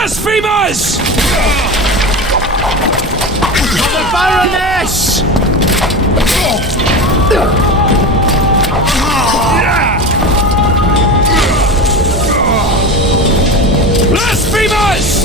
Blasphemers! The Baroness! Blasphemers!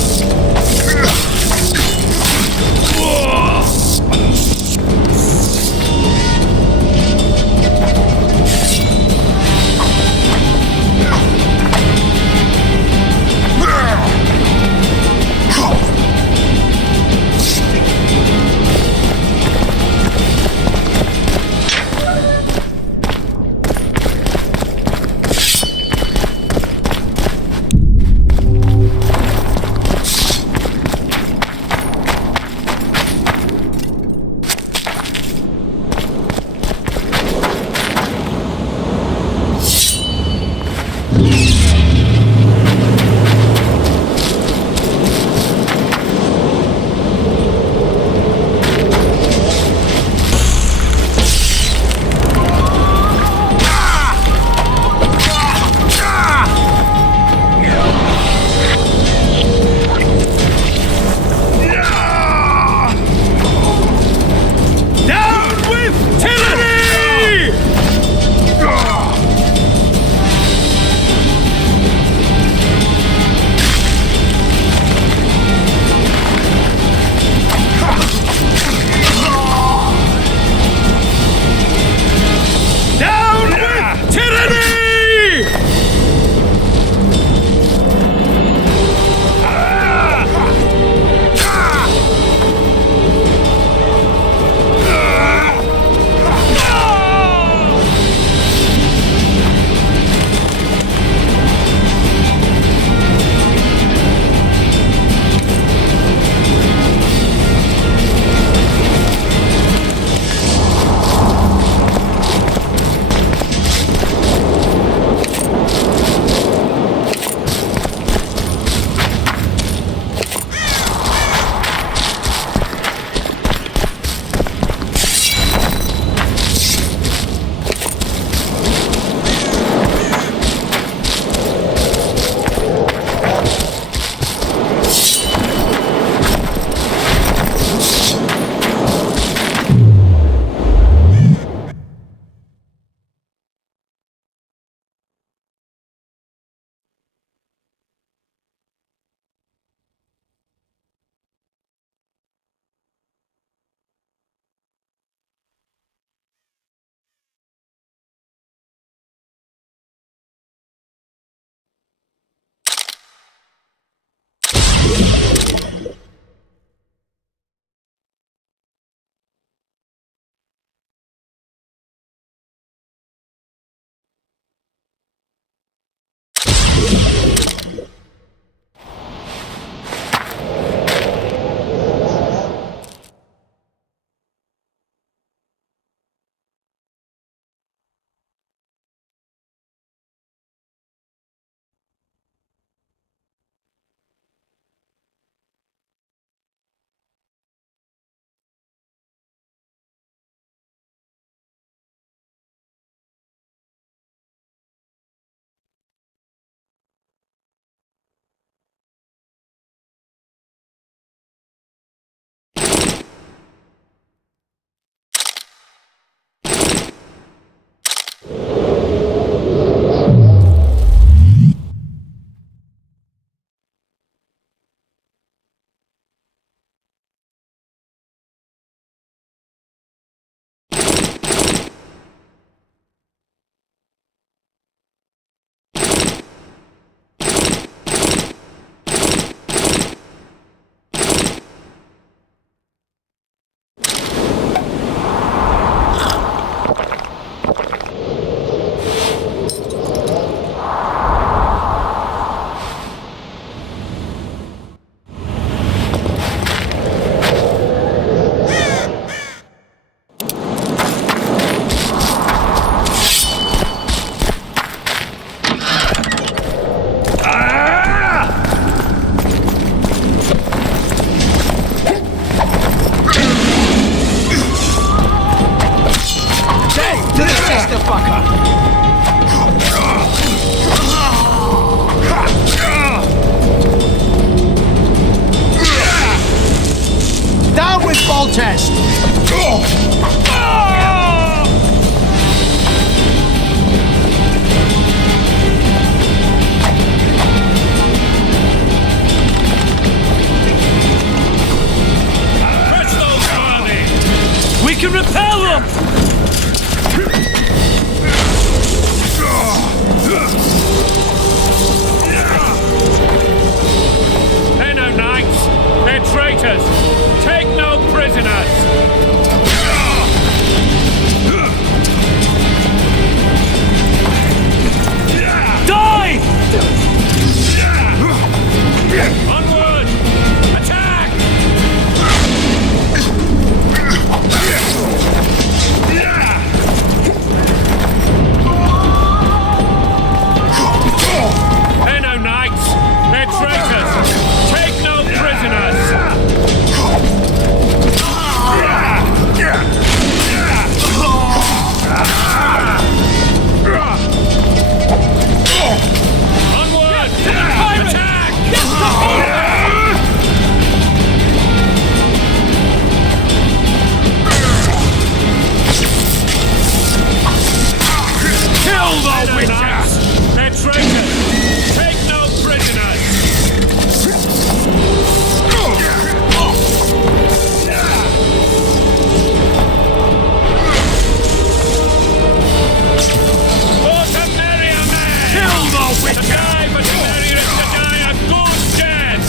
die, but Mary is to die a good death!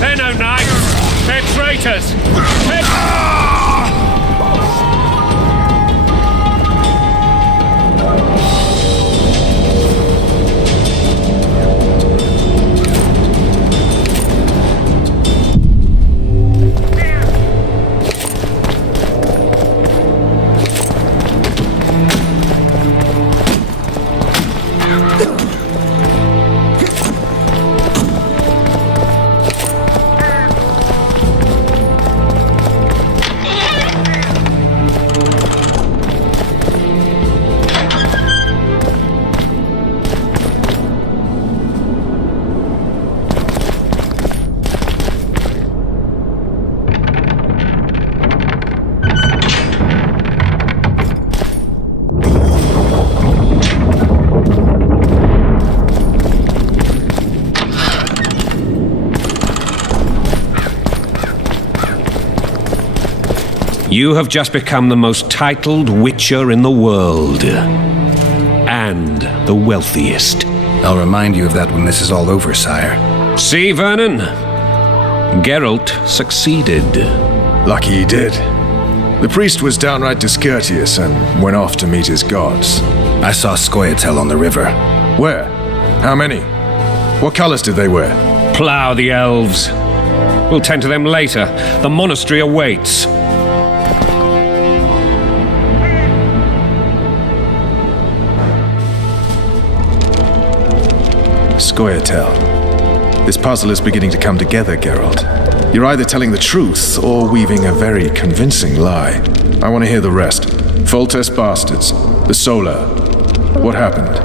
They're no knights! They're traitors! You have just become the most titled witcher in the world. And the wealthiest. I'll remind you of that when this is all over, sire. See, Vernon? Geralt succeeded. Lucky he did. The priest was downright discourteous and went off to meet his gods. I saw Scoia'tael on the river. Where? How many? What colors did they wear? Plough the elves. We'll tend to them later. The monastery awaits. Scoia'tael. This puzzle is beginning to come together, Geralt. You're either telling the truth or weaving a very convincing lie. I want to hear the rest. Foltest bastards. The Solar. What happened?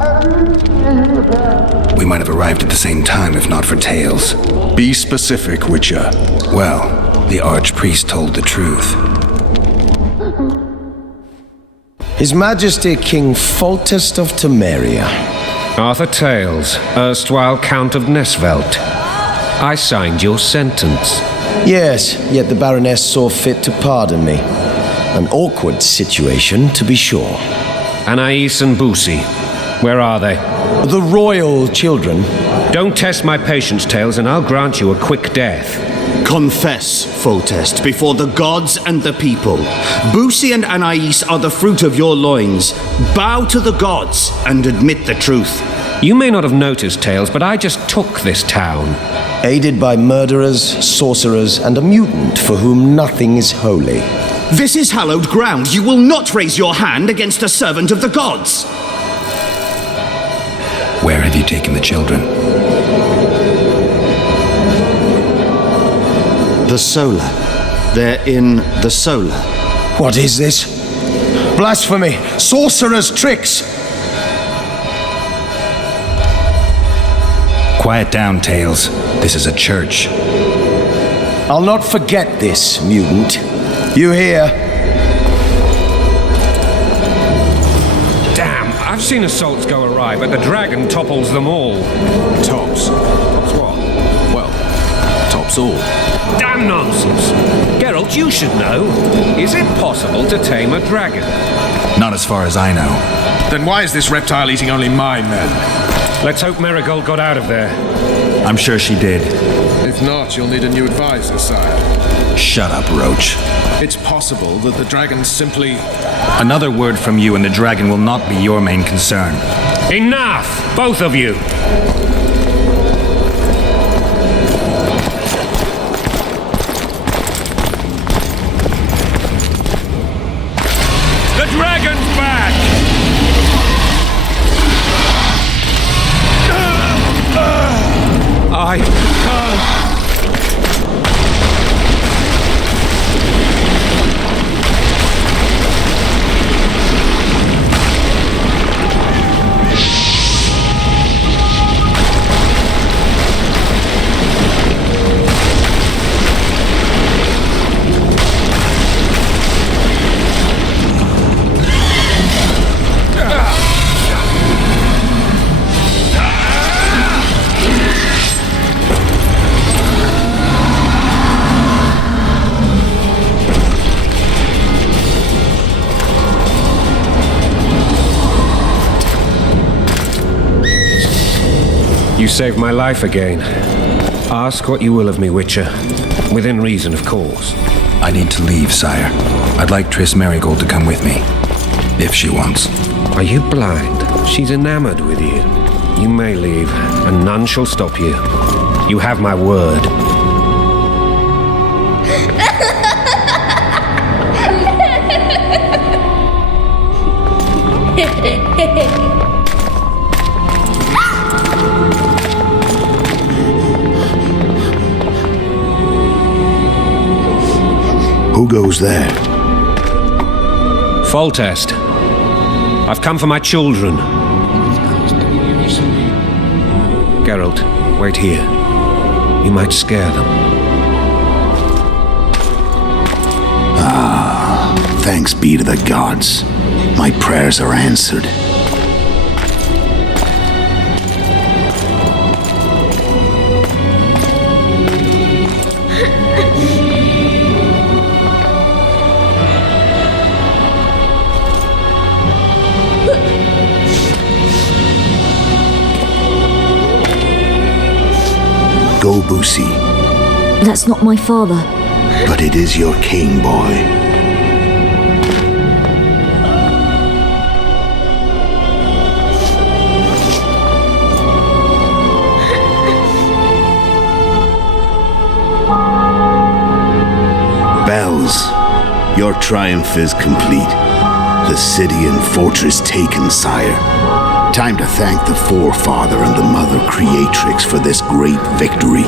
We might have arrived at the same time if not for Tales. Be specific, Witcher. Well, the Archpriest told the truth. His Majesty King Foltest of Temeria. Arthur Tales, erstwhile Count of Nesvelt. I signed your sentence. Yes, yet the Baroness saw fit to pardon me. An awkward situation, to be sure. Anais and Boussy, where are they? The royal children. Don't test my patience, Tales, and I'll grant you a quick death. Confess, Foltest, before the gods and the people. Boussy and Anais are the fruit of your loins. Bow to the gods and admit the truth. You may not have noticed, Tales, but I just took this town. Aided by murderers, sorcerers, and a mutant for whom nothing is holy. This is hallowed ground. You will not raise your hand against a servant of the gods. Where have you taken the children? The Solar. They're in the Solar. What is this? Blasphemy! Sorcerer's tricks! Quiet down, Tales. This is a church. I'll not forget this, mutant. You hear? Damn, I've seen assaults go awry, but the dragon topples them all. Tops. Tops what? Well, tops all. Damn nonsense! Geralt, you should know. Is it possible to tame a dragon? Not as far as I know. Then why is this reptile eating only my men? Let's hope Marigold got out of there. I'm sure she did. If not, you'll need a new advisor, sire. Shut up, Roach. It's possible that the dragon simply... Another word from you and the dragon will not be your main concern. Enough! Both of you! The dragon's back! saved my life again. Ask what you will of me, Witcher. Within reason, of course. I need to leave, sire. I'd like Triss Merigold to come with me. If she wants. Are you blind? She's enamored with you. You may leave, and none shall stop you. You have my word. Who goes there? Foltest. I've come for my children. Geralt, wait here. You might scare them. Thanks be to the gods. My prayers are answered. Go, Boosie. That's not my father. But it is your king, boy. Bells, your triumph is complete. The city and fortress taken, sire. Time to thank the forefather and the mother creatrix for this great victory.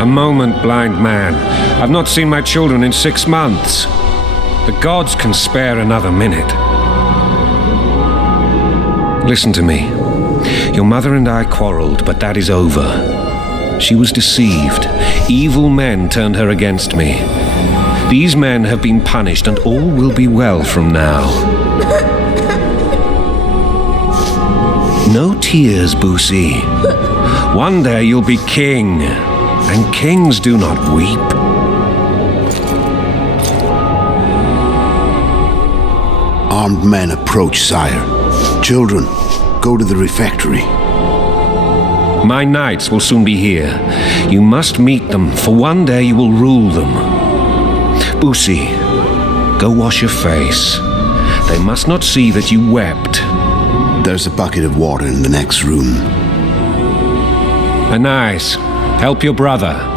A moment, blind man. I've not seen my children in 6 months. The gods can spare another minute. Listen to me. Your mother and I quarreled, but that is over. She was deceived. Evil men turned her against me. These men have been punished, and all will be well from now. No tears, Boosie. One day you'll be king, and kings do not weep. Armed men approach, sire. Children, go to the refectory. My knights will soon be here. You must meet them, for one day you will rule them. Boosie, go wash your face. They must not see that you wept. There's a bucket of water in the next room. Nice. Help your brother.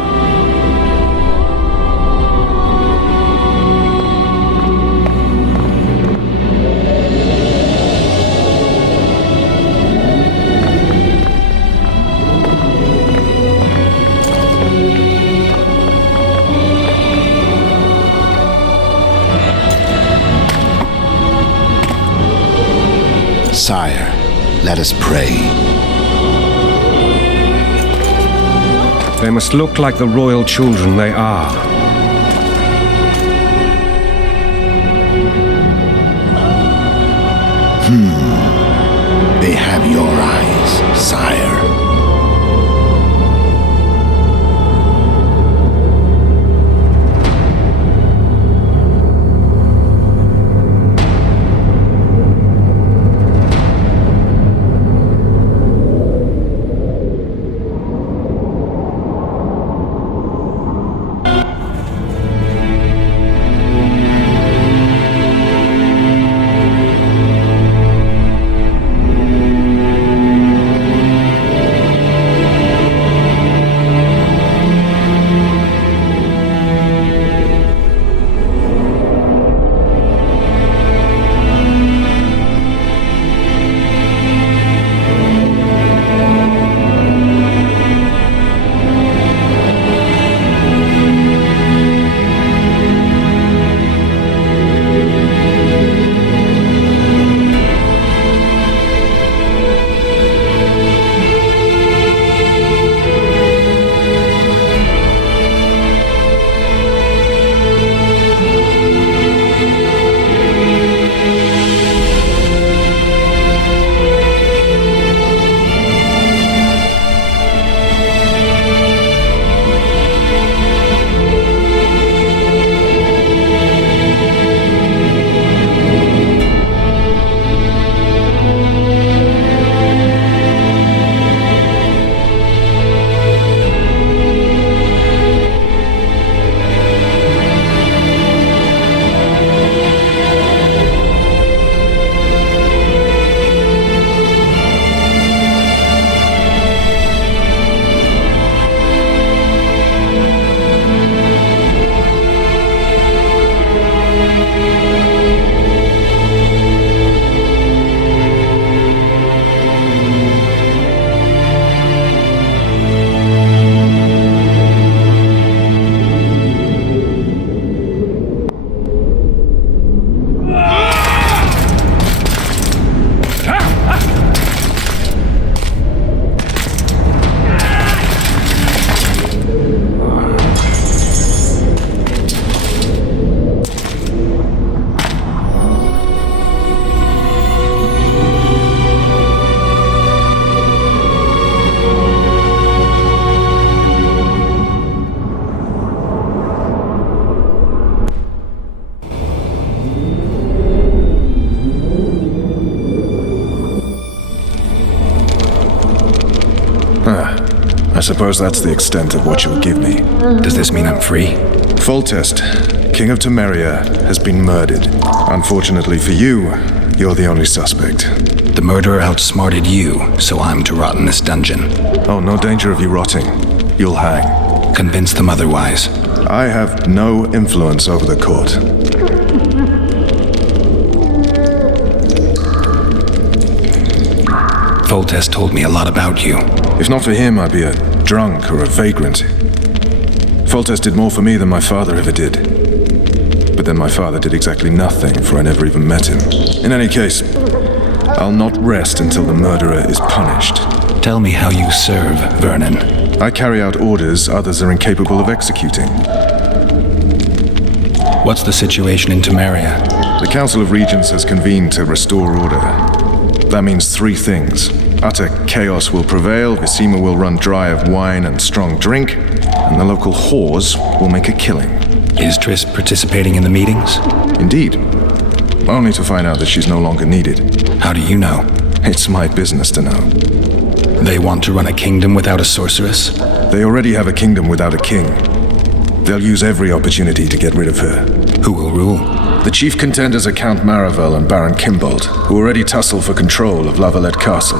Sire, let us pray. They must look like the royal children they are. They have your eyes, sire. suppose that's the extent of what you'll give me. Does this mean I'm free? Foltest, King of Temeria, has been murdered. Unfortunately for you, you're the only suspect. The murderer outsmarted you, so I'm to rot in this dungeon. Oh, no danger of you rotting. You'll hang. Convince them otherwise. I have no influence over the court. Foltest told me a lot about you. If not for him, I'd be a drunk or a vagrant. Foltest did more for me than my father ever did. But then my father did exactly nothing, for I never even met him. In any case, I'll not rest until the murderer is punished. Tell me how you serve, Vernon. I carry out orders others are incapable of executing. What's the situation in Temeria? The Council of Regents has convened to restore order. That means three things. Utter chaos will prevail, Visima will run dry of wine and strong drink, and the local whores will make a killing. Is Triss participating in the meetings? Indeed. Only to find out that she's no longer needed. How do you know? It's my business to know. They want to run a kingdom without a sorceress? They already have a kingdom without a king. They'll use every opportunity to get rid of her. Who will rule? The chief contenders are Count Maravel and Baron Kimbold, who already tussle for control of La Valette Castle.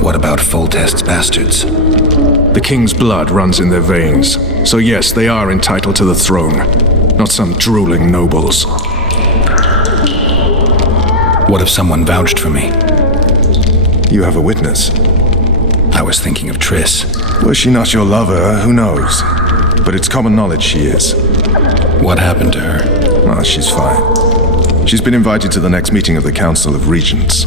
What about Foltest's bastards? The king's blood runs in their veins, so yes, they are entitled to the throne, not some drooling nobles. What if someone vouched for me? You have a witness. I was thinking of Triss. Was she not your lover? Who knows? But it's common knowledge she is. What happened to her? Ah, she's fine. She's been invited to the next meeting of the Council of Regents.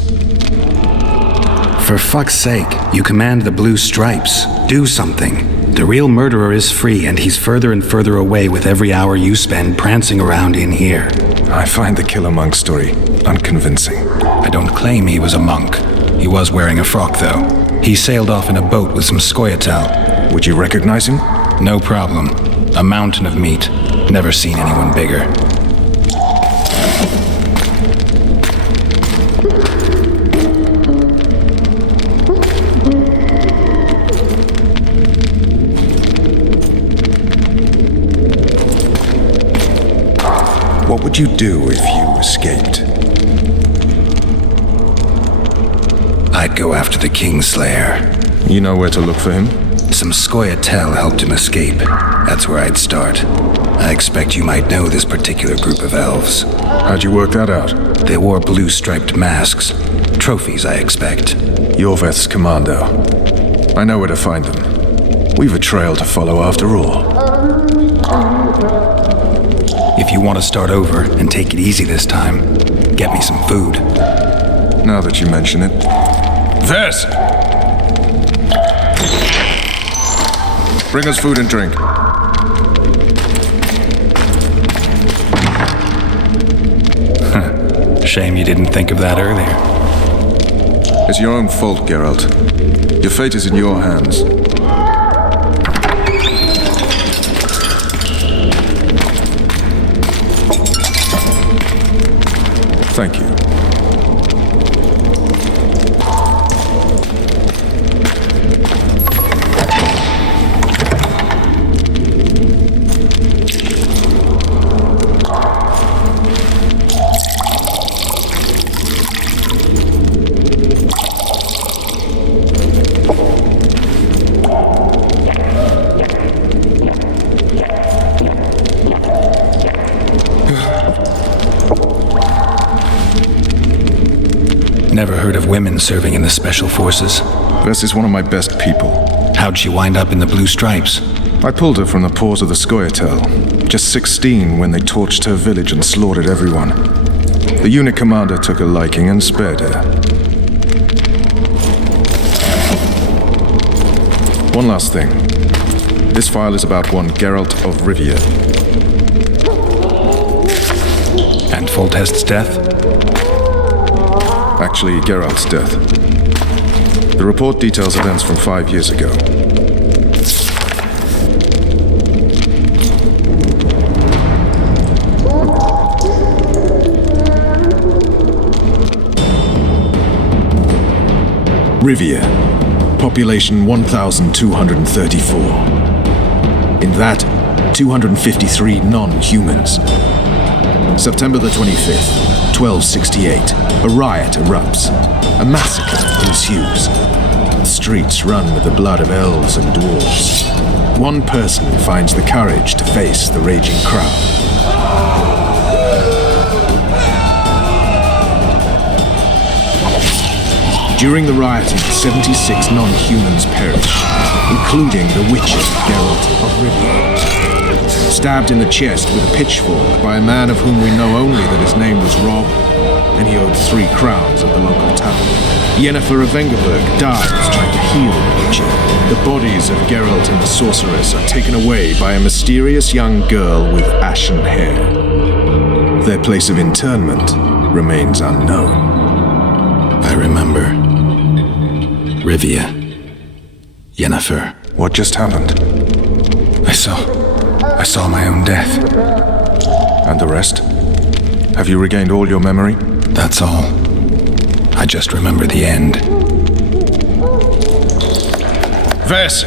For fuck's sake, you command the Blue Stripes. Do something. The real murderer is free, and he's further and further away with every hour you spend prancing around in here. I find the Killer Monk story unconvincing. I don't claim he was a monk. He was wearing a frock, though. He sailed off in a boat with some Scoia'tael. Would you recognize him? No problem. A mountain of meat. Never seen anyone bigger. What would you do if you escaped? I'd go after the Kingslayer. You know where to look for him? Some Scoia'tael helped him escape. That's where I'd start. I expect you might know this particular group of elves. How'd you work that out? They wore blue-striped masks. Trophies, I expect. Yorveth's commando. I know where to find them. We've a trail to follow after all. If you want to start over and take it easy this time, get me some food. Now that you mention it. Vess! Bring us food and drink. Shame you didn't think of that earlier. It's your own fault, Geralt. Your fate is in your hands. Thank you. Never heard of women serving in the Special Forces. Vess is one of my best people. How'd she wind up in the Blue Stripes? I pulled her from the paws of the Scoia'tael. Just 16 when they torched her village and slaughtered everyone. The unit commander took a liking and spared her. One last thing. This file is about one Geralt of Rivia. And Foltest's death? Actually, Geralt's death. The report details events from 5 years ago. Rivia. population 1,234. In that, 253 non-humans. September the 25th, 1268, a riot erupts. A massacre ensues. The streets run with the blood of elves and dwarves. One person finds the courage to face the raging crowd. During the rioting, 76 non-humans perish, including the witcher Geralt of Rivia. Stabbed in the chest with a pitchfork by a man of whom we know only that his name was Rob, and he owed 3 crowns at the local tavern. Yennefer of Vengerberg dies trying to heal the witcher. The bodies of Geralt and the sorceress are taken away by a mysterious young girl with ashen hair. Their place of interment remains unknown. I remember. Rivia. Yennefer. What just happened? I saw my own death. And the rest? Have you regained all your memory? That's all. I just remember the end. Vess!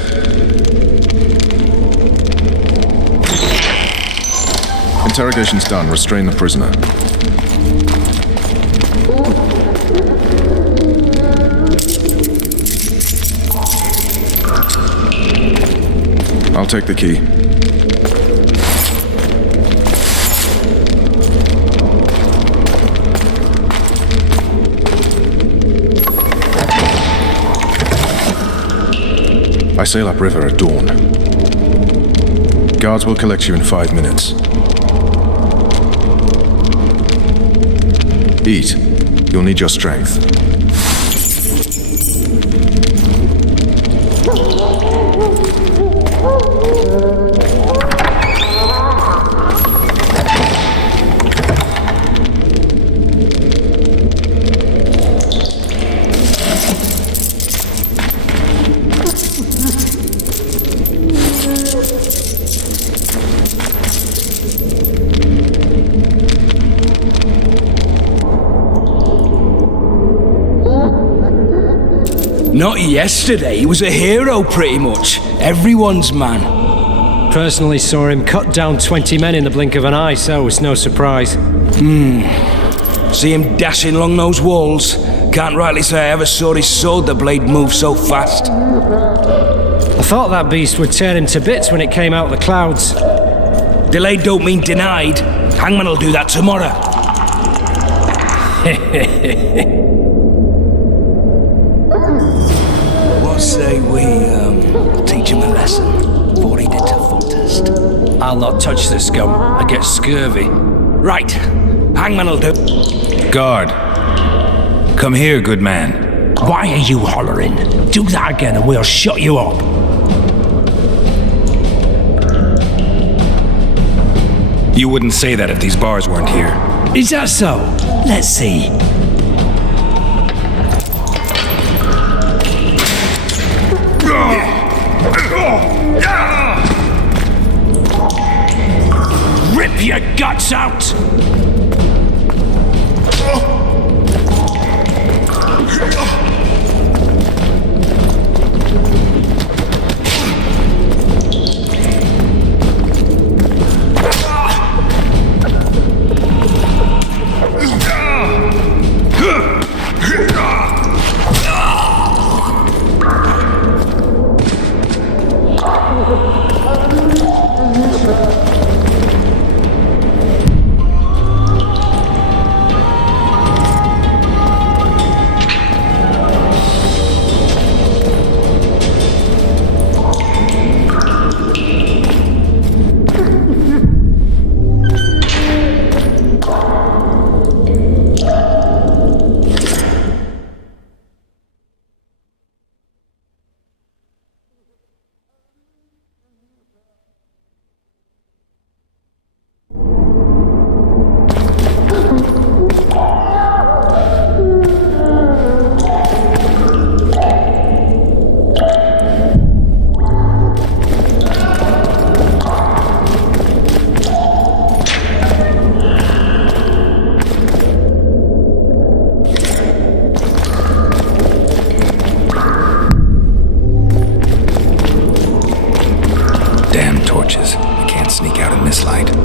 Interrogation's done. Restrain the prisoner. I'll take the key. I sail upriver at dawn. Guards will collect you in 5 minutes. Eat. You'll need your strength. Not yesterday, he was a hero pretty much. Everyone's man. Personally saw him cut down 20 men in the blink of an eye, so it's no surprise. See him dashing along those walls? Can't rightly say I ever saw his sword, the blade move so fast. I thought that beast would tear him to bits when it came out of the clouds. Delayed don't mean denied. Hangman will do that tomorrow. What say we, teach him a lesson before he did to Foltest? I'll not touch the scum. I get scurvy. Right. Hangman will do. Guard. Come here, good man. Why are you hollering? Do that again and we'll shut you up. You wouldn't say that if these bars weren't here. Is that so? Let's see. Rip your guts out! light.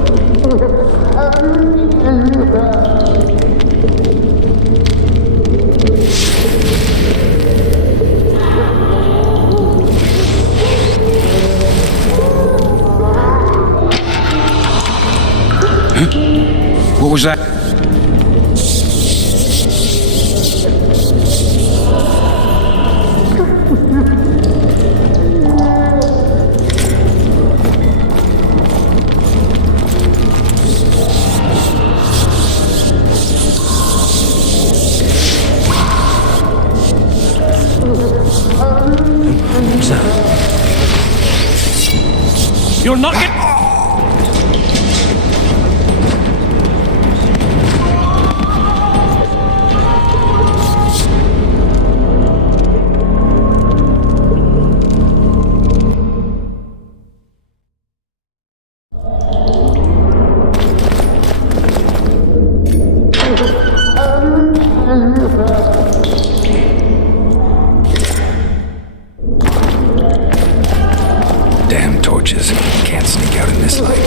What was that? You're not get... Damn torches. Can't sneak out in this light.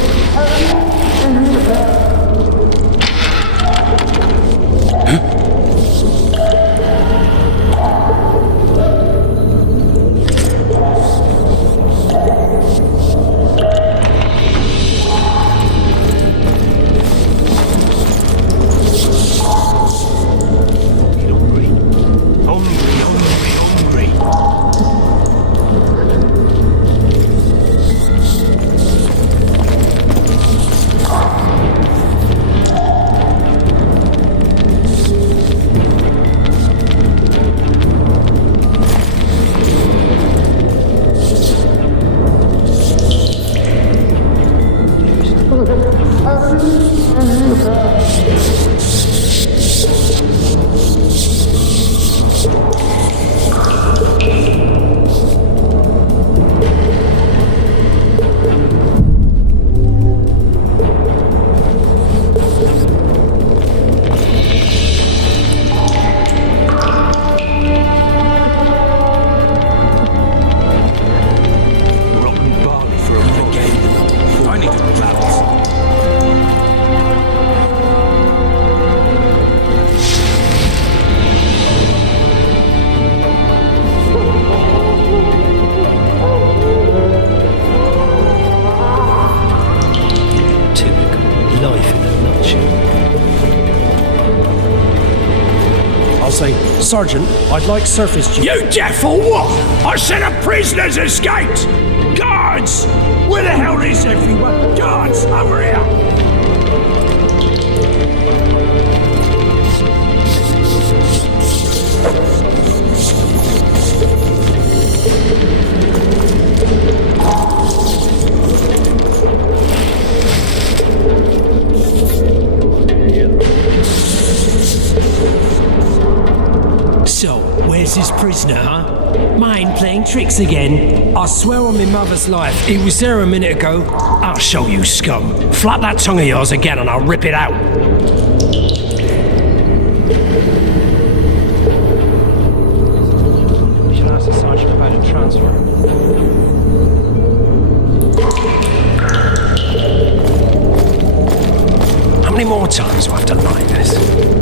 Sergeant, I'd like surface duty. You deaf or what? I said a prisoner's escaped! Guards! Where the hell is everyone? Guards, over here! So, where's this prisoner, huh? Mind playing tricks again? I swear on my mother's life, he was there a minute ago. I'll show you, scum. Flap that tongue of yours again and I'll rip it out. We should ask the sergeant about a transfer. How many more times do I have to lie this?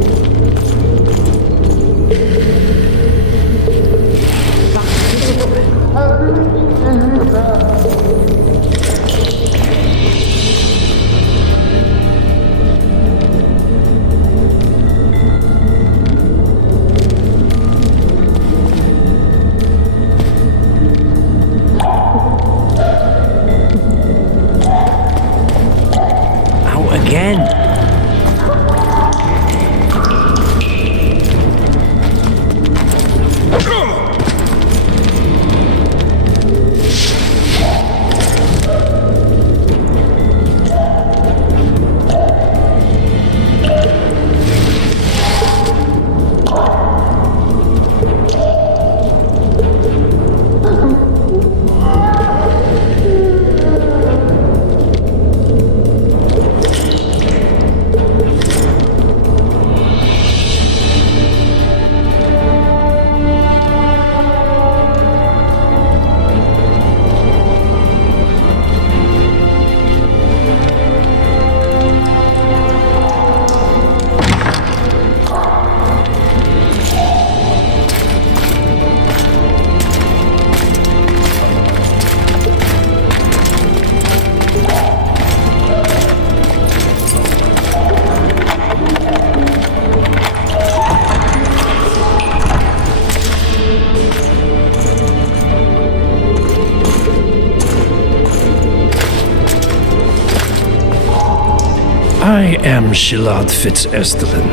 I am Shilad Fitz-Estelin,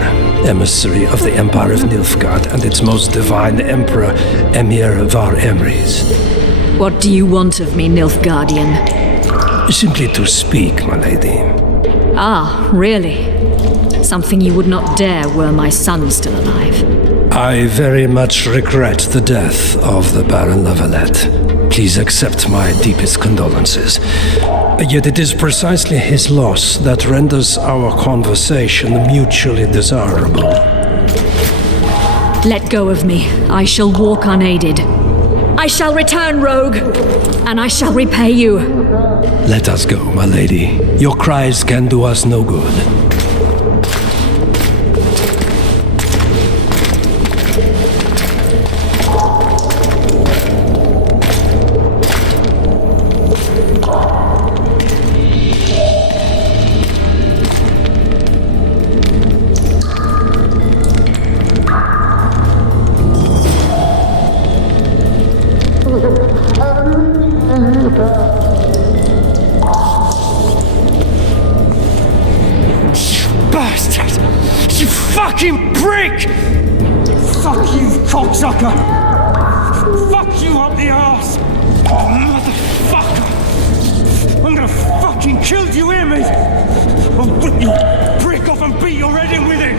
emissary of the Empire of Nilfgaard and its most divine Emperor, Emir Var Emrys. What do you want of me, Nilfgaardian? Simply to speak, my lady. Ah, really? Something you would not dare were my son still alive. I very much regret the death of the Baron Lavalette. Please accept my deepest condolences. Yet it is precisely his loss that renders our conversation mutually desirable. Let go of me. I shall walk unaided. I shall return, rogue, and I shall repay you. Let us go, my lady. Your cries can do us no good. Fucking prick! Fuck you, cocksucker! Fuck you up the arse! Motherfucker! I'm gonna fucking kill you, hear me? I'll rip your prick off and beat your head in with it!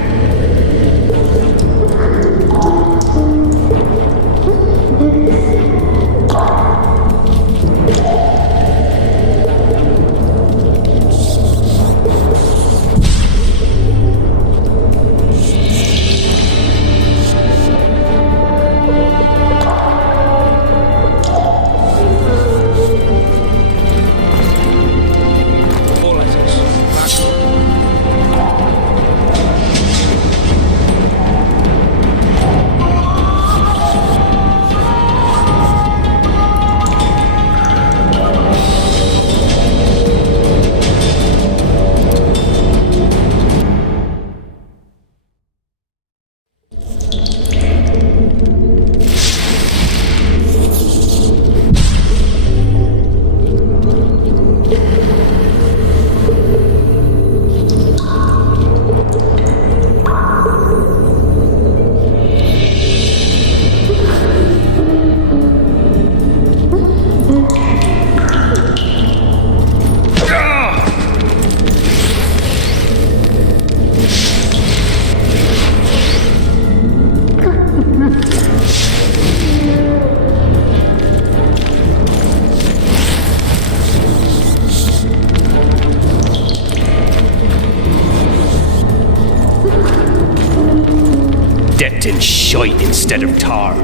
In shite instead of tar.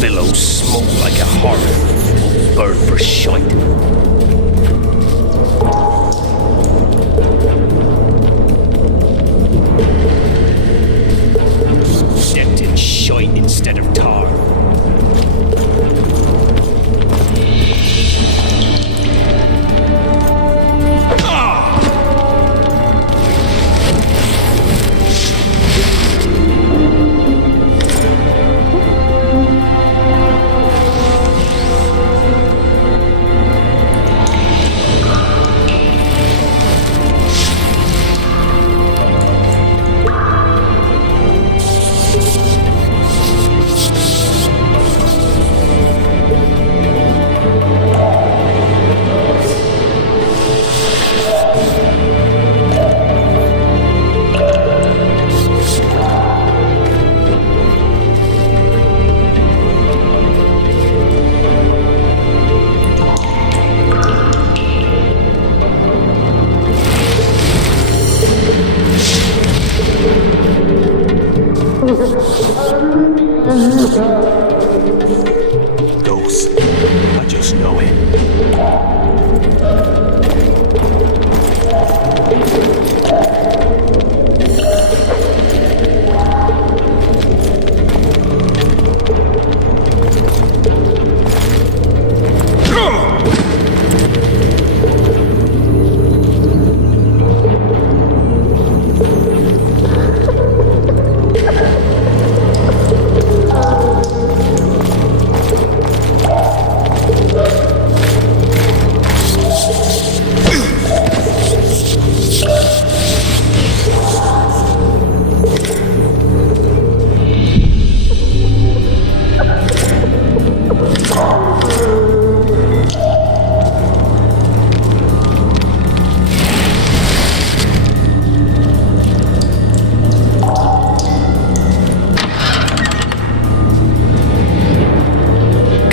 Billows smoke like a horror. Burn for shite. Decked in shite instead of tar. Ghost. I just know it.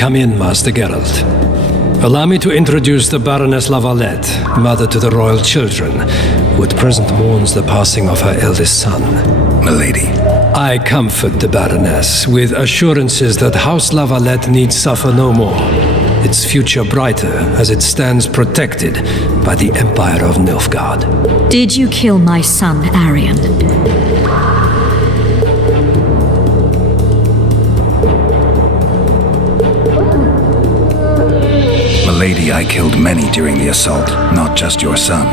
Come in, Master Geralt. Allow me to introduce the Baroness Lvl, mother to the royal children, who at present mourns the passing of her eldest son. Milady. I comfort the Baroness with assurances that House Lvl need suffer no more. Its future brighter as it stands protected by the Empire of Nilfgaard. Did you kill my son, Arian? Milady, I killed many during the assault, not just your son.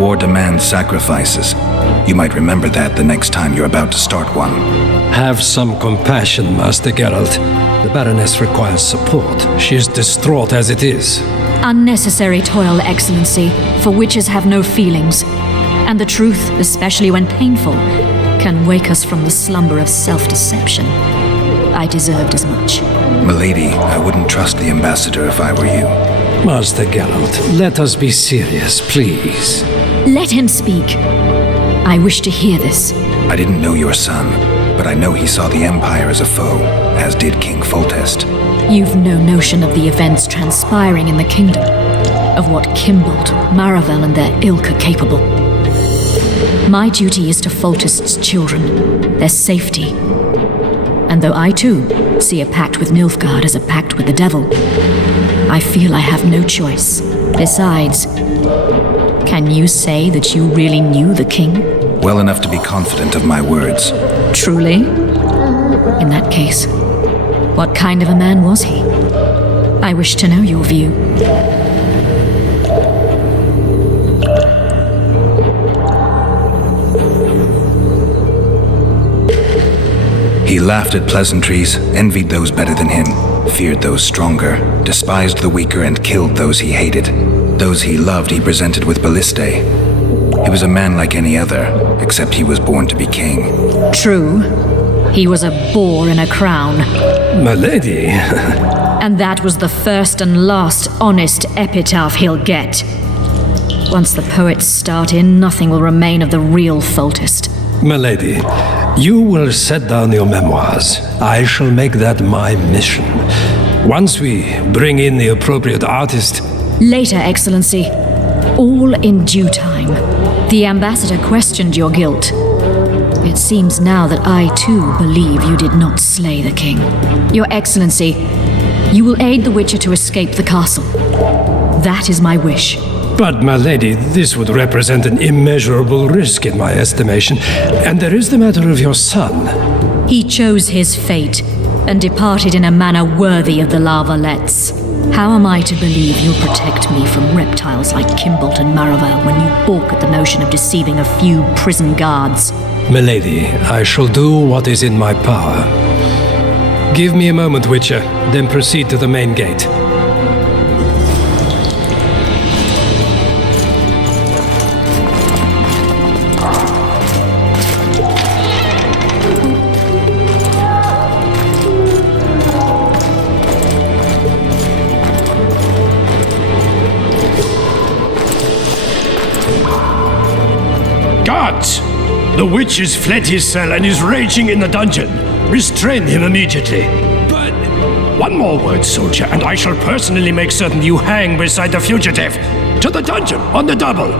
War demands sacrifices. You might remember that the next time you're about to start one. Have some compassion, Master Geralt. The Baroness requires support. She is distraught as it is. Unnecessary toil, Excellency, for witches have no feelings. And the truth, especially when painful, can wake us from the slumber of self-deception. I deserved as much. Milady, I wouldn't trust the ambassador if I were you. Master Geralt, let us be serious, please. Let him speak. I wish to hear this. I didn't know your son, but I know he saw the Empire as a foe, as did King Foltest. You've no notion of the events transpiring in the kingdom, of what Kimbold, Maravel, and their ilk are capable. My duty is to Foltest's children, their safety. And though I too see a pact with Nilfgaard as a pact with the devil, I feel I have no choice. Besides, can you say that you really knew the king? Well enough to be confident of my words. Truly? In that case, what kind of a man was he? I wish to know your view. He laughed at pleasantries, envied those better than him, feared those stronger, despised the weaker and killed those he hated. Those he loved he presented with ballistae. He was a man like any other, except he was born to be king. True. He was a boar in a crown. Milady. And that was the first and last honest epitaph he'll get. Once the poets start in, nothing will remain of the real Foltest. Milady, you will set down your memoirs. I shall make that my mission. Once we bring in the appropriate artist... Later, Excellency. All in due time. The ambassador questioned your guilt. It seems now that I too believe you did not slay the king. Your Excellency, you will aid the Witcher to escape the castle. That is my wish. But, my lady, this would represent an immeasurable risk in my estimation. And there is the matter of your son. He chose his fate and departed in a manner worthy of the Lvalets. How am I to believe you'll protect me from reptiles like Kimbold and Maravel when you balk at the notion of deceiving a few prison guards? Milady, I shall do what is in my power. Give me a moment, Witcher, then proceed to the main gate. Guards! The witch has fled his cell and is raging in the dungeon. Restrain him immediately. But one more word, soldier, and I shall personally make certain you hang beside the fugitive. To the dungeon, on the double.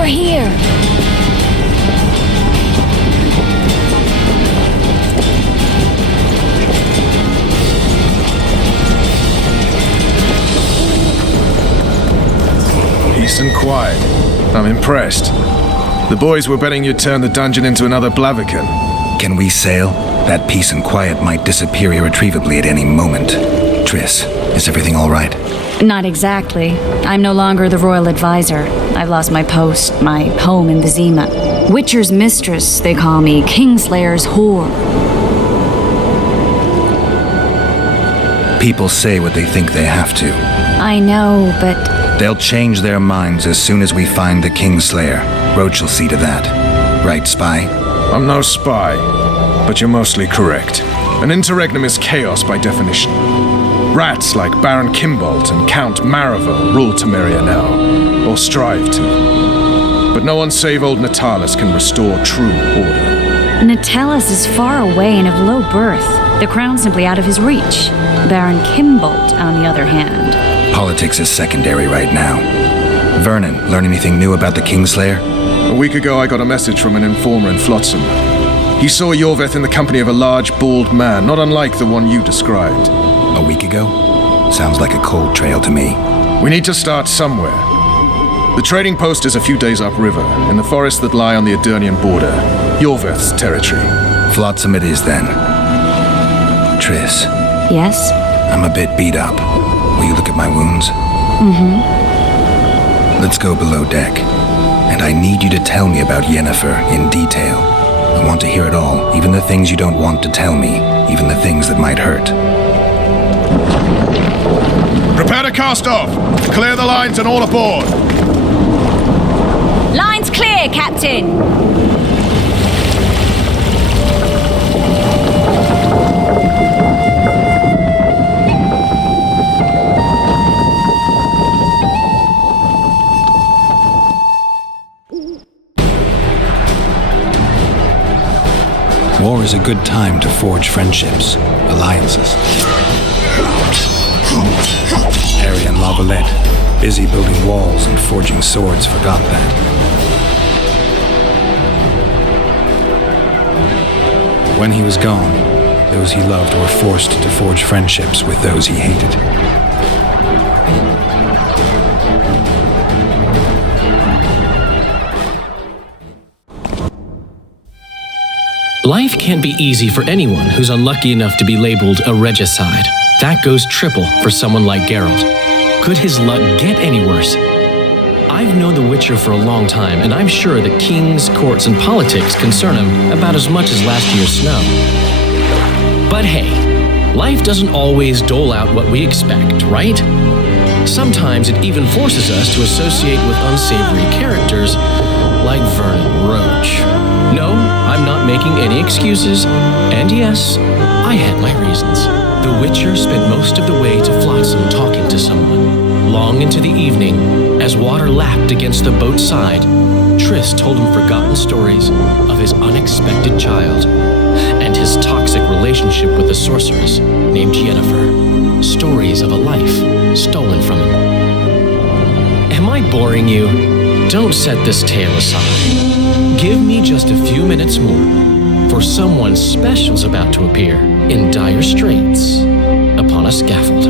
Over here. Peace and quiet. I'm impressed. The boys were betting you'd turn the dungeon into another Blaviken. Can we sail? That peace and quiet might disappear irretrievably at any moment. Triss, is everything all right? Not exactly. I'm no longer the royal advisor. I've lost my post, my home in Vizima. Witcher's mistress, they call me. Kingslayer's whore. People say what they think they have to. I know, but... They'll change their minds as soon as we find the Kingslayer. Roach will see to that. Right, spy? I'm no spy, but you're mostly correct. An interregnum is chaos by definition. Rats like Baron Kimbolt and Count Maravel rule Temeria now, or strive to. But no one save old Natalis can restore true order. Natalis is far away and of low birth. The crown's simply out of his reach. Baron Kimbolt, on the other hand. Politics is secondary right now. Vernon, learn anything new about the Kingslayer? A week ago I got a message from an informer in Flotsam. He saw Yorveth in the company of a large, bald man, not unlike the one you described. A week ago? Sounds like a cold trail to me. We need to start somewhere. The trading post is a few days upriver, in the forests that lie on the Adernian border. Yorveth's territory. Flotsam it is then. Triss. Yes? I'm a bit beat up. Will you look at my wounds? Let's go below deck. And I need you to tell me about Yennefer in detail. I want to hear it all, even the things you don't want to tell me, even the things that might hurt. Prepare to cast off! Clear the lines and all aboard! Lines clear, Captain! War is a good time to forge friendships, alliances. Harry and Lavalette, busy building walls and forging swords, forgot that. When he was gone, those he loved were forced to forge friendships with those he hated. Life can't be easy for anyone who's unlucky enough to be labeled a regicide. That goes triple for someone like Geralt. Could his luck get any worse? I've known the Witcher for a long time, and I'm sure that kings, courts, and politics concern him about as much as last year's snow. But hey, life doesn't always dole out what we expect, right? Sometimes it even forces us to associate with unsavory characters like Vernon Roach. No, I'm not making any excuses, and yes, I had my reasons. The Witcher spent most of the way to Flotsam talking to someone. Long into the evening, as water lapped against the boat's side, Triss told him forgotten stories of his unexpected child and his toxic relationship with a sorceress named Yennefer. Stories of a life stolen from him. Am I boring you? Don't set this tale aside. Give me just a few minutes more, for someone special's about to appear in dire straits upon a scaffold.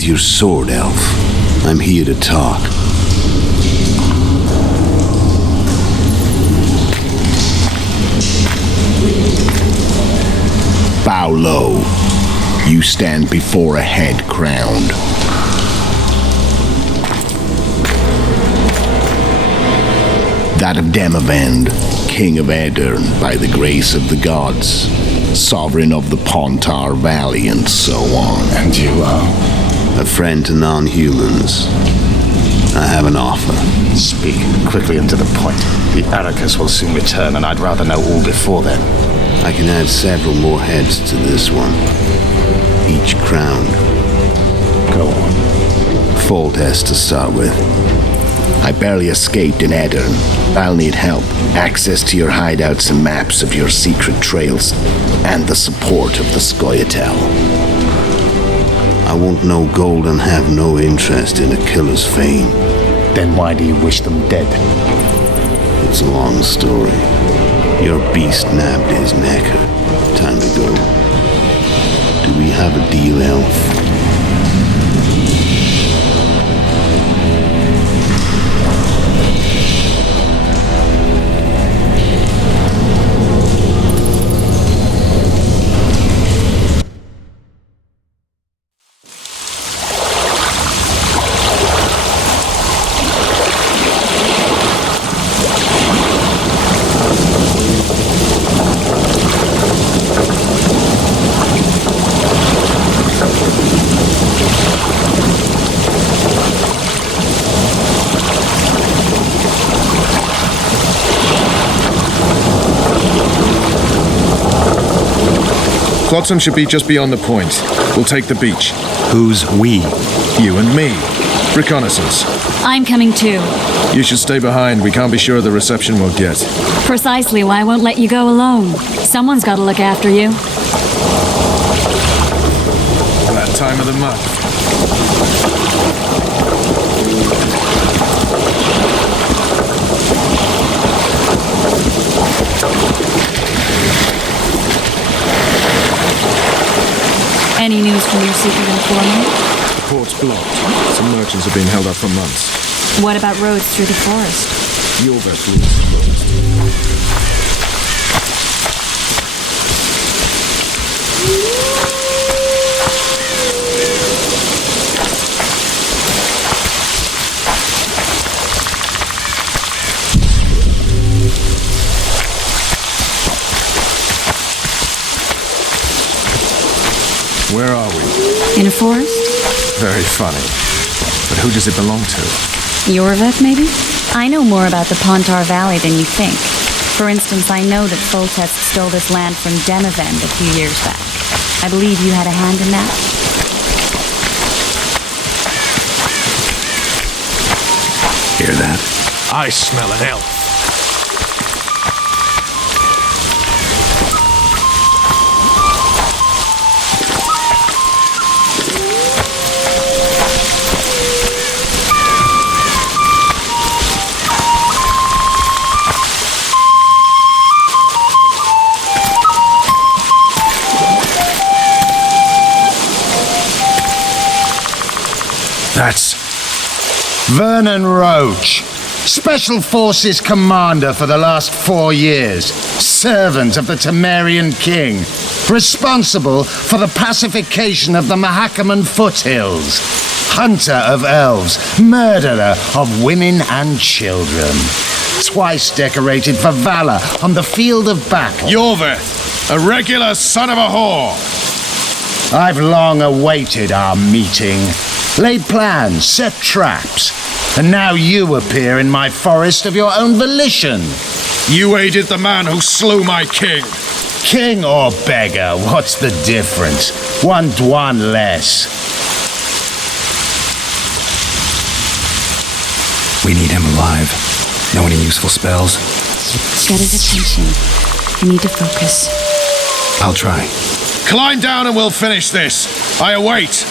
Sheathe your sword, elf. I'm here to talk. Bow low. You stand before a head crowned. That of Demavend, King of Aedirn by the grace of the gods, sovereign of the Pontar Valley, and so on. And you are? A friend to non-humans. I have an offer. Speak quickly and to the point. The Arrakis will soon return, and I'd rather know all before then. I can add several more heads to this one. Each crowned. Go on. Foltest to start with. I barely escaped in Aedirn. I'll need help. Access to your hideouts and maps of your secret trails, and the support of the Scoia'tael. I want no gold and have no interest in a killer's fame. Then why do you wish them dead? It's a long story. Your beast nabbed his necker. Time to go. Do we have a deal, elf? Flotsam should be just beyond the point. We'll take the beach. Who's we? You and me. Reconnaissance. I'm coming too. You should stay behind. We can't be sure of the reception we'll get. Precisely why I won't let you go alone. Someone's got to look after you. That time of the month. Any news from your secret informant? The port's blocked. Some merchants have been held up for months. What about roads through the forest? Your vessel is closed. Where are we? In a forest? Very funny. But who does it belong to? Yorveth, maybe? I know more about the Pontar Valley than you think. For instance, I know that Foltest stole this land from Demavend a few years back. I believe you had a hand in that? Hear that? I smell an elf. That's Vernon Roach, Special Forces Commander for the last 4 years, servant of the Temerian King, responsible for the pacification of the Mahakaman foothills, hunter of elves, murderer of women and children, twice decorated for valor on the field of battle. Yorveth, a regular son of a whore. I've long awaited our meeting. Laid plans, set traps, and now you appear in my forest of your own volition. You aided the man who slew my king. King or beggar, what's the difference? One Dwan less. We need him alive. Know any useful spells? Get his attention. I need to focus. I'll try. Climb down and we'll finish this. I await.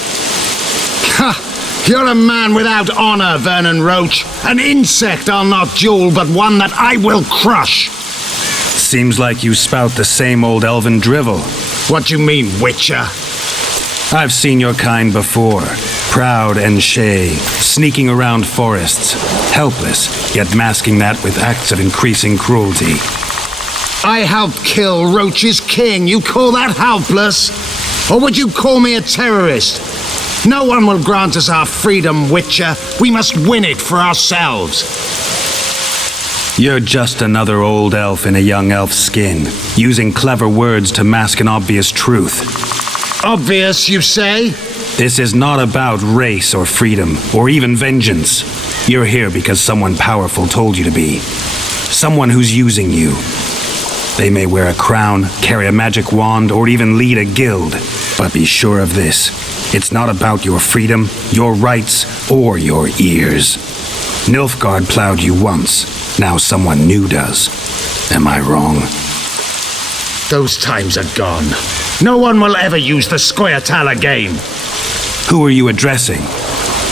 Ha! You're a man without honor, Vernon Roach. An insect I'll not duel, but one that I will crush. Seems like you spout the same old elven drivel. What do you mean, Witcher? I've seen your kind before. Proud and shay, sneaking around forests, helpless, yet masking that with acts of increasing cruelty. I helped kill Roach's king. You call that helpless? Or would you call me a terrorist? No one will grant us our freedom, Witcher. We must win it for ourselves. You're just another old elf in a young elf's skin, using clever words to mask an obvious truth. Obvious, you say? This is not about race or freedom, or even vengeance. You're here because someone powerful told you to be. Someone who's using you. They may wear a crown, carry a magic wand, or even lead a guild. But be sure of this. It's not about your freedom, your rights, or your ears. Nilfgaard plowed you once. Now someone new does. Am I wrong? Those times are gone. No one will ever use the Scoia'tael again. Who are you addressing?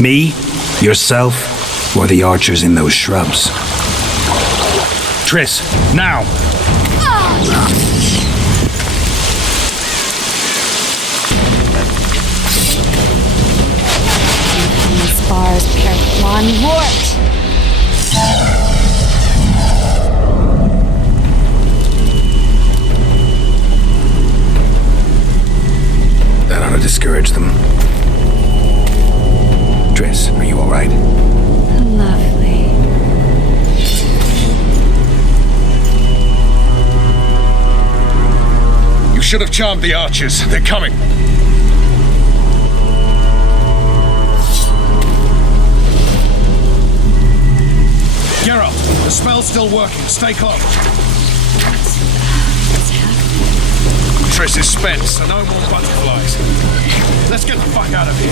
Me? Yourself? Or the archers in those shrubs? Triss, now! These bars Periclon warped. That ought to discourage them. Triss, are you all right? Lovely. You should have charmed the archers. They're coming. Geralt, the spell's still working. Stay close. Triss is spent, so no more butterflies. Let's get the fuck out of here.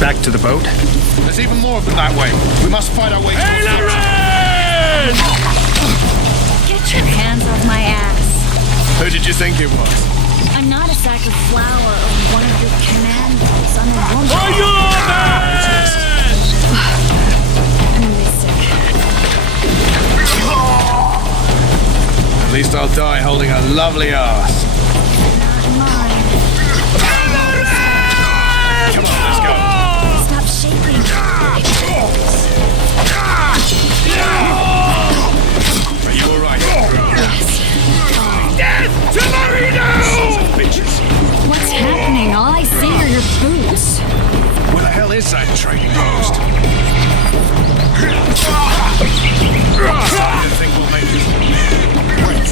Back to the boat? There's even more of them that way. We must fight our way to Get your hands off my ass. Who did you think it was? I'm not a sack of flour or one of your commandos. I'm a woman. Are you I'm missing. At least I'll die holding a lovely ass. Come on, let's go. Stop shaking. Are you alright? Death to Marino! Sons of bitches. What's happening? All I see are your boots. Where the hell is that trading post? I didn't think we'll make this. Wait.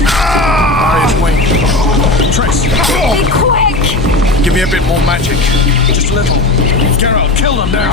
Marius, wait. Triss. Be quick! Give me a bit more magic. Just a little. Geralt, kill them now.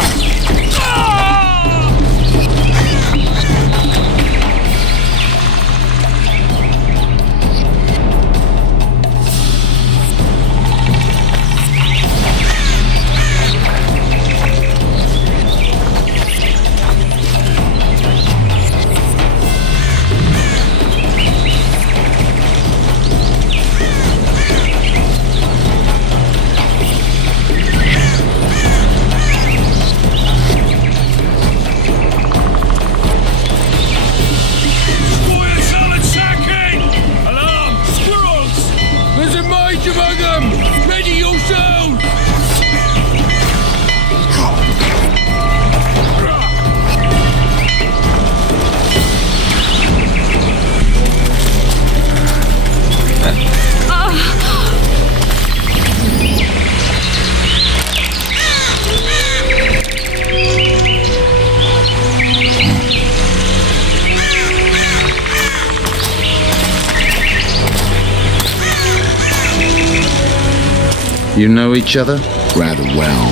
You know each other? Rather well.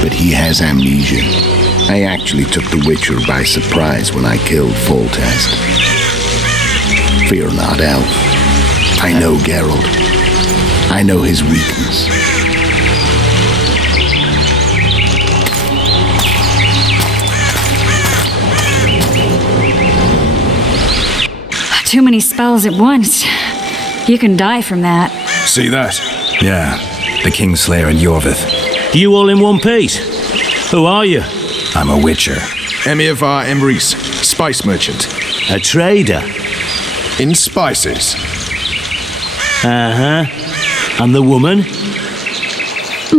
But he has amnesia. I actually took the Witcher by surprise when I killed Foltest. Fear not, Elf. I know Geralt. I know his weakness. Too many spells at once. You can die from that. See that? Yeah, the Kingslayer and Yorvith. You all in one piece? Who are you? I'm a Witcher. Emiavar Emrys, spice merchant. A trader? In spices. Uh-huh. And the woman?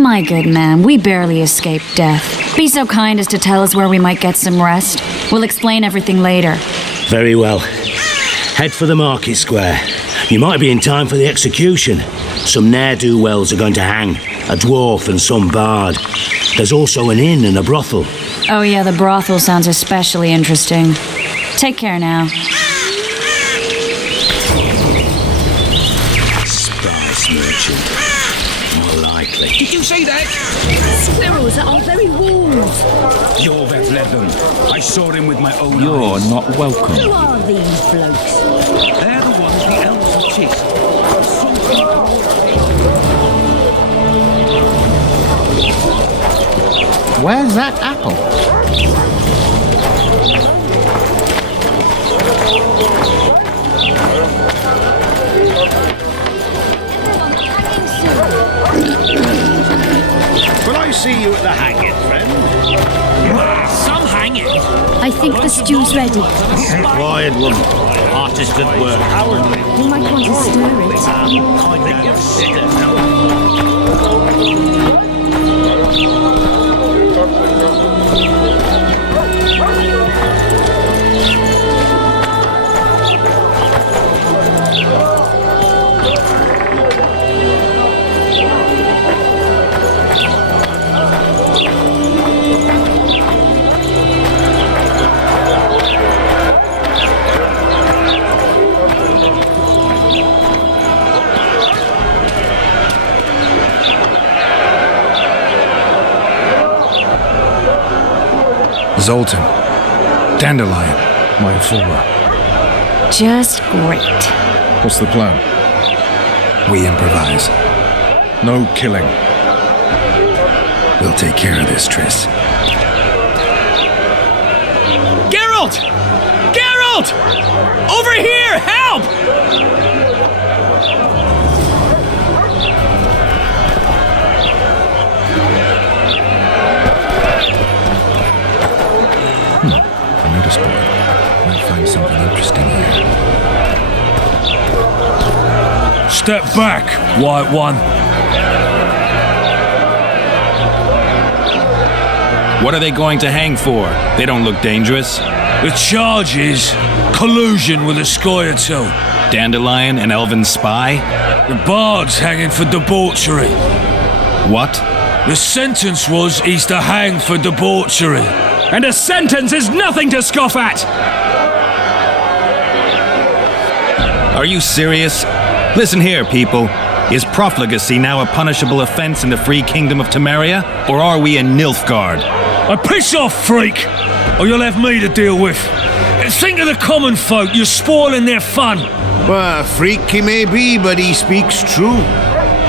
My good man, we barely escaped death. Be so kind as to tell us where we might get some rest. We'll explain everything later. Very well. Head for the market square. You might be in time for the execution. Some ne'er-do-wells are going to hang. A dwarf and some bard. There's also an inn and a brothel. Oh yeah, the brothel sounds especially interesting. Take care now. Spice merchant. More likely. Did you see that? Squirrels at our very walls. You're that led them. I saw him with my own eyes. You're not welcome. Who are these blokes? They're the ones the elves have chased. Where's that apple? Will I see you at the hanging, friend? Some hanging. I think the stew's ready. Quiet woman. Artist at work. You might want to stir Zoltan. Dandelion. My informer. Just great. What's the plan? We improvise. No killing. We'll take care of this, Triss. Geralt! Geralt! Over here! Help! Notice board. Might find something interesting here. Step back, White One. What are they going to hang for? They don't look dangerous. The charge is collusion with a Scoia'tael. Dandelion, an elven spy? The bard's hanging for debauchery. What? The sentence was he's to hang for debauchery. And a sentence is nothing to scoff at! Are you serious? Listen here, people. Is profligacy now a punishable offense in the free kingdom of Temeria? Or are we in Nilfgaard? Piss off, freak! Or you'll have me to deal with. Think of the common folk, you're spoiling their fun. Well, freak he may be, but he speaks true.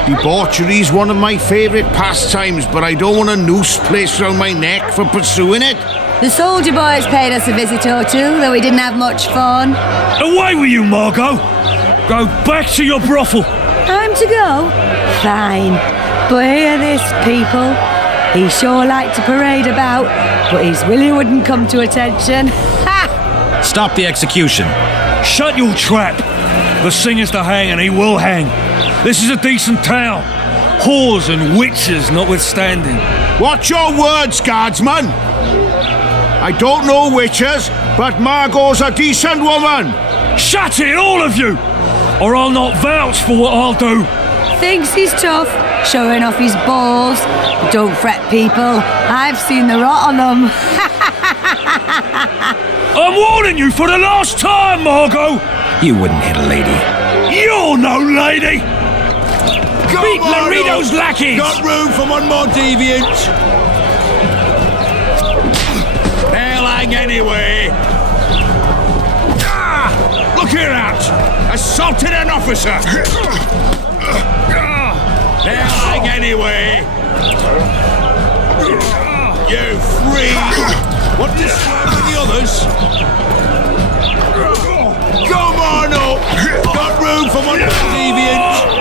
Debauchery's one of my favourite pastimes, but I don't want a noose placed around my neck for pursuing it. The soldier boys paid us a visit or two, though we didn't have much fun. Away with you, Margot! Go back to your brothel. Time to go? Fine. But hear this, people. He sure liked to parade about, but his willy wouldn't come to attention. Ha! Stop the execution. Shut your trap. The singer's to hang and he will hang. This is a decent town. Whores and witches notwithstanding. Watch your words, guardsman. I don't know witches, but Margot's a decent woman. Shut it, all of you! Or I'll not vouch for what I'll do. Thinks he's tough, showing off his balls. But don't fret, people. I've seen the rot on them. I'm warning you for the last time, Margot! You wouldn't hit a lady. You're no lady! Beat Laredo's lackeys! Got room for one more deviant. They'll hang anyway. Look here, out! Assaulted an officer! They'll hang anyway. You free! Want to swerve with the others? Come on up! Got room for one more deviant.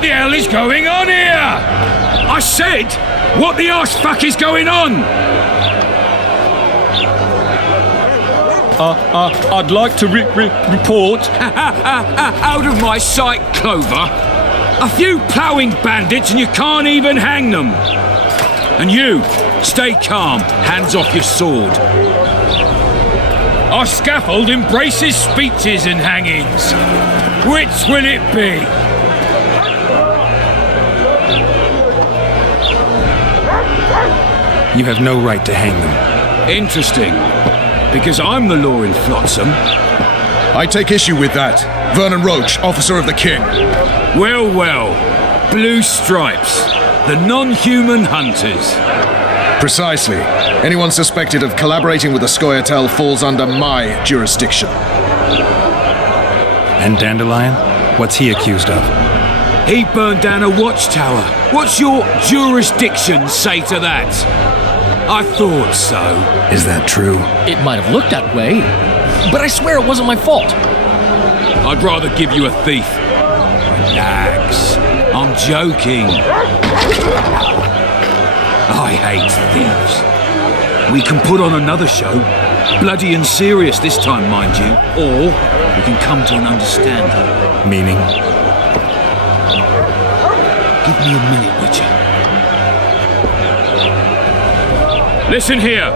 What the hell is going on here? I said, what the arse fuck is going on? I'd like to report. Out of my sight, Clover. A few ploughing bandits and you can't even hang them. And you, stay calm, hands off your sword. Our scaffold embraces speeches and hangings. Which will it be? You have no right to hang them. Interesting. Because I'm the law in Flotsam. I take issue with that. Vernon Roach, officer of the king. Well, well. Blue Stripes. The non-human hunters. Precisely. Anyone suspected of collaborating with the Scoia'tael falls under my jurisdiction. And Dandelion? What's he accused of? He burned down a watchtower. What's your jurisdiction say to that? I thought so. Is that true? It might have looked that way, but I swear it wasn't my fault. I'd rather give you a thief. Relax. I'm joking. I hate thieves. We can put on another show. Bloody and serious this time, mind you. Or we can come to an understanding. Meaning? Give me a minute, would you? Listen here.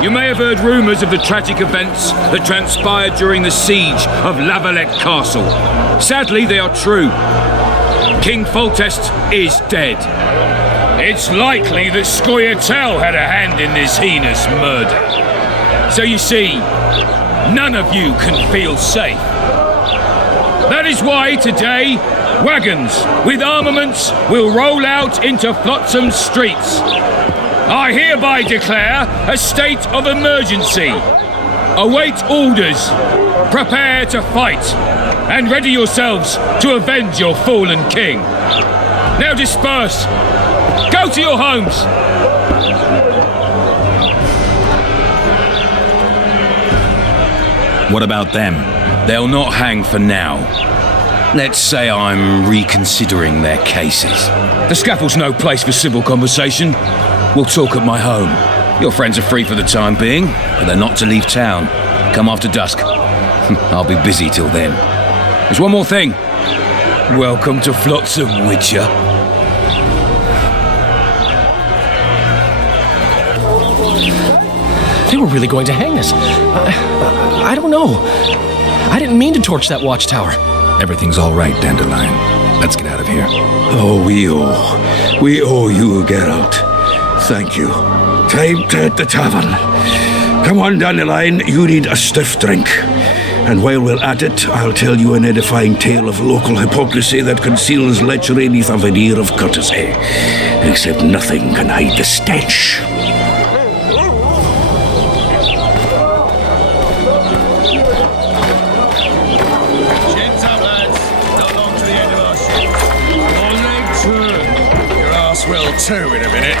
You may have heard rumours of the tragic events that transpired during the siege of Lavallette Castle. Sadly, they are true. King Foltest is dead. It's likely that Scoia'tael had a hand in this heinous murder. So you see, none of you can feel safe. That is why today, wagons with armaments will roll out into Flotsam's streets. I hereby declare a state of emergency. Await orders. Prepare to fight. And ready yourselves to avenge your fallen king. Now disperse. Go to your homes. What about them? They'll not hang for now. Let's say I'm reconsidering their cases. The scaffold's no place for civil conversation. We'll talk at my home. Your friends are free for the time being, but they're not to leave town. Come after dusk. I'll be busy till then. There's one more thing. Welcome to Flotsam, Witcher. They were really going to hang us. I don't know. I didn't mean to torch that watchtower. Everything's all right, Dandelion. Let's get out of here. Oh, we owe you, Geralt. Thank you. Time to hit the tavern. Come on, Dandelion, you need a stiff drink. And while we're at it, I'll tell you an edifying tale of local hypocrisy that conceals lechery beneath a veneer of courtesy. Except nothing can hide the stench. Chin up, lads. Not long to the end of us. Your leg turn. Your ass will too in a minute.